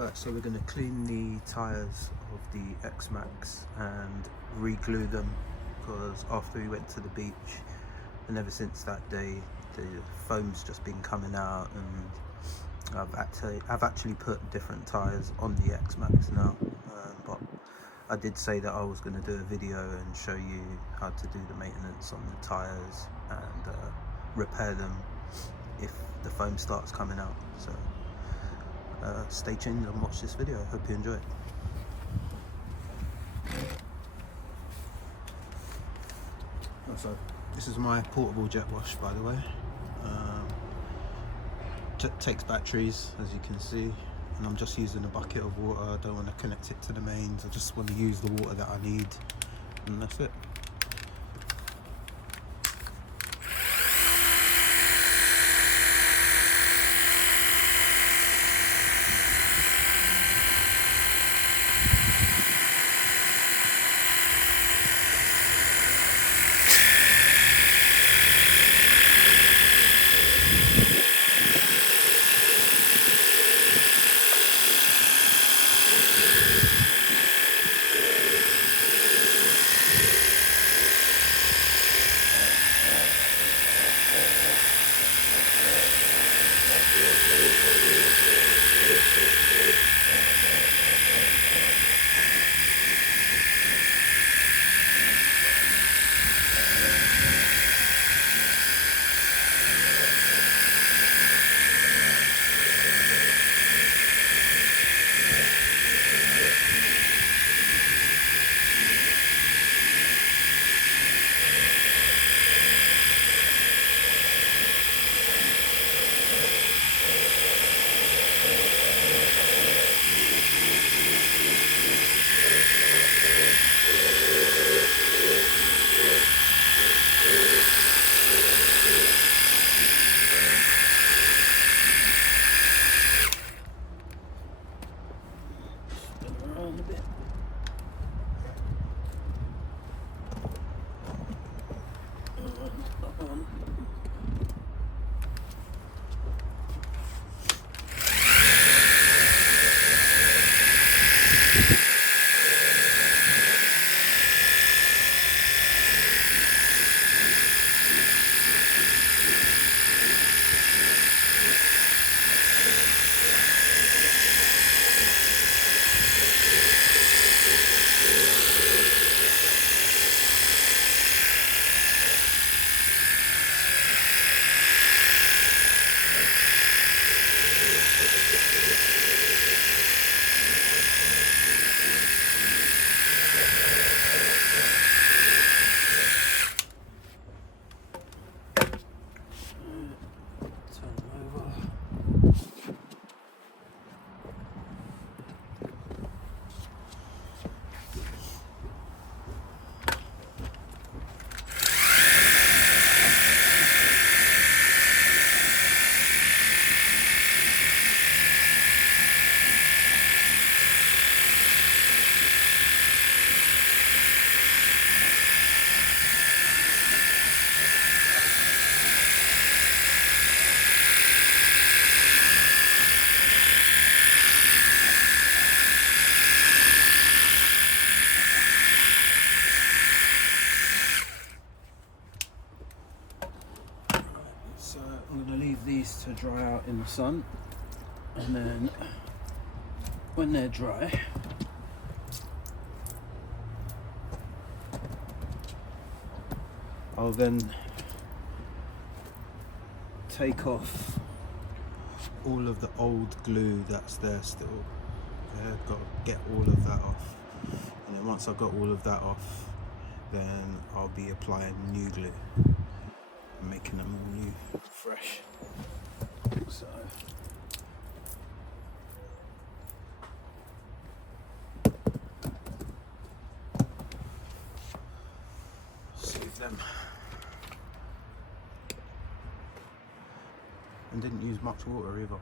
Right, so we're going to clean the tyres of the X-Maxx and re-glue them, because after we went to the beach and ever since that day the foam's just been coming out, and I've actually put different tyres on the X-Maxx now, but I did say that I was going to do a video and show you how to do the maintenance on the tyres and repair them if the foam starts coming out. So stay tuned and watch this video. I hope you enjoy it. So this is my portable jet wash, by the way. Takes batteries, as you can see, and I'm just using a bucket of water. I don't want to connect it to the mains. I just want to use the water that I need, and that's it. A bit. So I'm going to leave these to dry out in the sun, and then when they're dry, I'll then take off all of the old glue that's there still. I've got to get all of that off, and then once I've got all of that off, then I'll be applying new glue, making them all new, fresh. So save them, and didn't use much water either.